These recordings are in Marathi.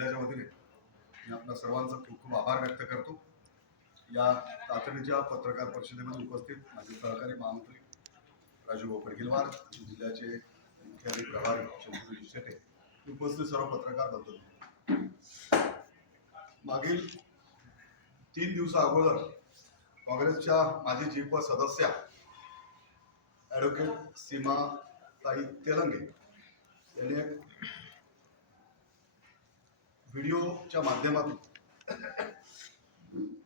जिल्ह्याच्या वतीने मी आपल्या सर्वांचा खूप खूप आभार व्यक्त करतो. या तातडीच्या पत्रकार परिषदेमध्ये उपस्थित माझे सहकारी महामंत्री राजू भाऊ पडगिलवार जिल्ह्याचे मुख्याधिक प्रभारी शंभूजी शेटे उपस्थित सर्व पत्रकारबद्दल मागील तीन दिवसा अगोदर काँग्रेसच्या माजी जीप सदस्या ॲडव्होकेट सीमा ताई तेलंगे यांनी एक व्हिडिओच्या माध्यमातून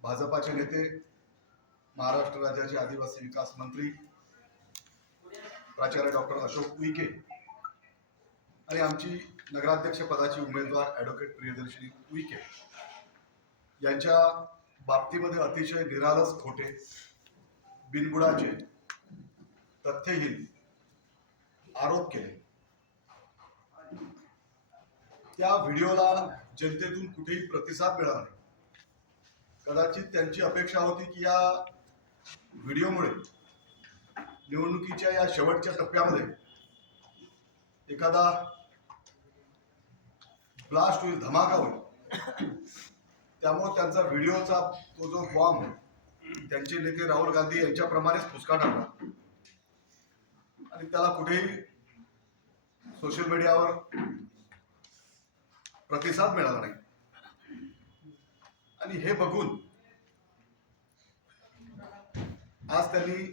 भाजपाचे नेते महाराष्ट्र राज्याचे आदिवासी विकास मंत्री प्राचार्य डॉक्टर अशोक उईके आणि आमची नगराध्यक्ष पदाची उमेदवार ॲडव्होकेट प्रियदर्शनी उईके यांच्या बाबतीमध्ये अतिशय निरालस खोटे बिनबुडाचे तथ्यहीन आरोप केले. त्या व्हिडिओला जनतेतून कुठेही प्रतिसाद मिळाला नाही. कदाचित त्यांची अपेक्षा होती की या व्हिडिओमुळे निवडणुकीच्या या शेवटच्या टप्प्यामध्ये एखादा ब्लास्ट होईल धमाका होईल. त्यामुळे त्यांचा व्हिडिओचा तो जो बॉम्ब त्यांचे नेते राहुल गांधी यांच्याप्रमाणेच फुसका टाकला. आणि त्याला कुठेही सोशल मीडियावर प्रतिसाद मिळाला नाही. आणि हे बघून आज त्यांनी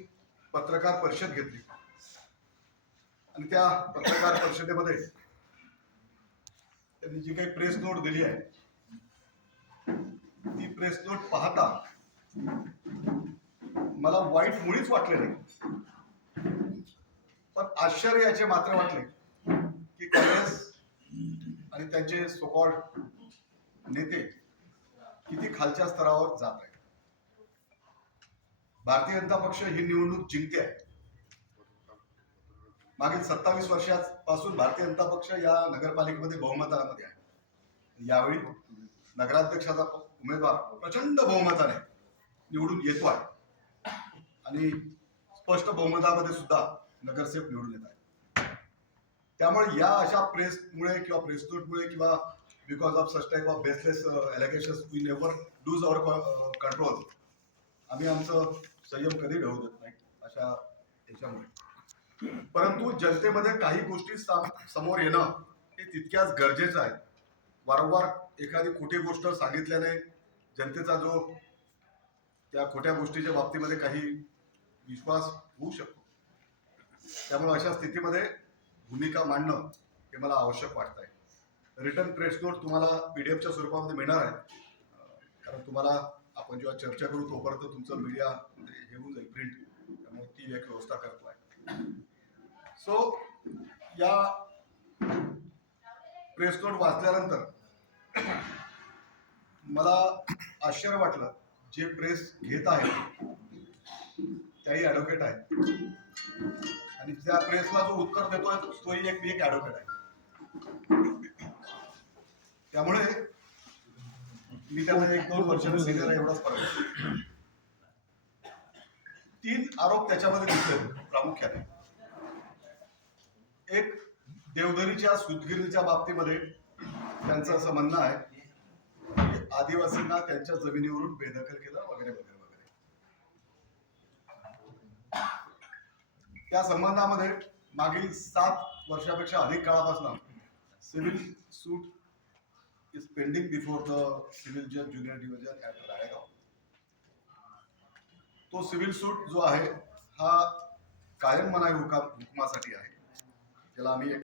पत्रकार परिषद घेतली. आणि त्या पत्रकार परिषदेमध्ये त्यांनी जी काही प्रेस नोट दिली आहे ती प्रेस नोट पाहता मला वाईट मुळीच वाटले नाही. पण आश्चर्य याचे मात्र वाटले की काँग्रेस आणि त्यांचे सोकॉल्ड नेते किती खालच्या स्तरावर जात आहेत. भारतीय जनता पक्ष ही निवडणूक जिंकते आहे. मागील सत्तावीस वर्षापासून भारतीय जनता पक्ष या नगरपालिकेमध्ये बहुमतामध्ये आहे. यावेळी नगराध्यक्षाचा उमेदवार प्रचंड बहुमताने निवडून येतो आहे. आणि स्पष्ट बहुमतामध्ये सुद्धा नगरसेवक निवडून येत आहेत. त्यामुळे या अशा प्रेसमुळे किंवा प्रेस नोटमुळे किंवा because of such type of baseless allegation we never lose our control आम्ही आमचं संयम कधी ढळू देत नाही अशा याच्यामुळे. परंतु जनतेमध्ये काही गोष्टी समोर येणं हे तितक्याच गरजेचं आहे. वारंवार एखादी खोटी गोष्ट सांगितल्याने जनतेचा जो त्या खोट्या गोष्टीच्या बाबतीमध्ये काही विश्वास होऊ शकतो. त्यामुळे अशा स्थितीमध्ये भूमिका मांडणं हे मला आवश्यक वाटत आहे रिटर्न प्रेस नोट तुम्हाला पी डी एफच्या स्वरूपामध्ये मिळणार आहे. कारण तुम्हाला आपण जेव्हा चर्चा करू तोपर्यंत तुमचं मीडिया म्हणजे हे होऊन जाईल प्रिंट त्यामुळे ती एक व्यवस्था करतो आहे. सो या प्रेस नोट वाचल्यानंतर मला आश्चर्य वाटलं. जे प्रेस घेत आहे त्याही ॲडव्होकेट आहेत. आणि त्या प्रेसला जो उत्तर देतोय तोही एक एक ॲडव्होकेट आहे. त्यामुळे मी त्यामध्ये एक दोन वर्षाने सिनियर एवढाच फरक तीन आरोप त्याच्यामध्ये दिसले प्रामुख्याने. एक देवधरीच्या सुतगिरणीच्या बाबतीमध्ये त्यांचं असं म्हणणं आहे की आदिवासींना त्यांच्या जमिनीवरून बेदखल केलं वगैरे वगैरे वगैरे त्या संबंधामध्ये मागील सात वर्षापेक्षा अधिक काळापासून civil suit is pending before the civil जज ज्युनियर डिव्हिजन ॲट राळेगाव तो सिव्हिल सूट जो आहे हा कायम मनाई हुका हुकुमासाठी आहे. त्याला आम्ही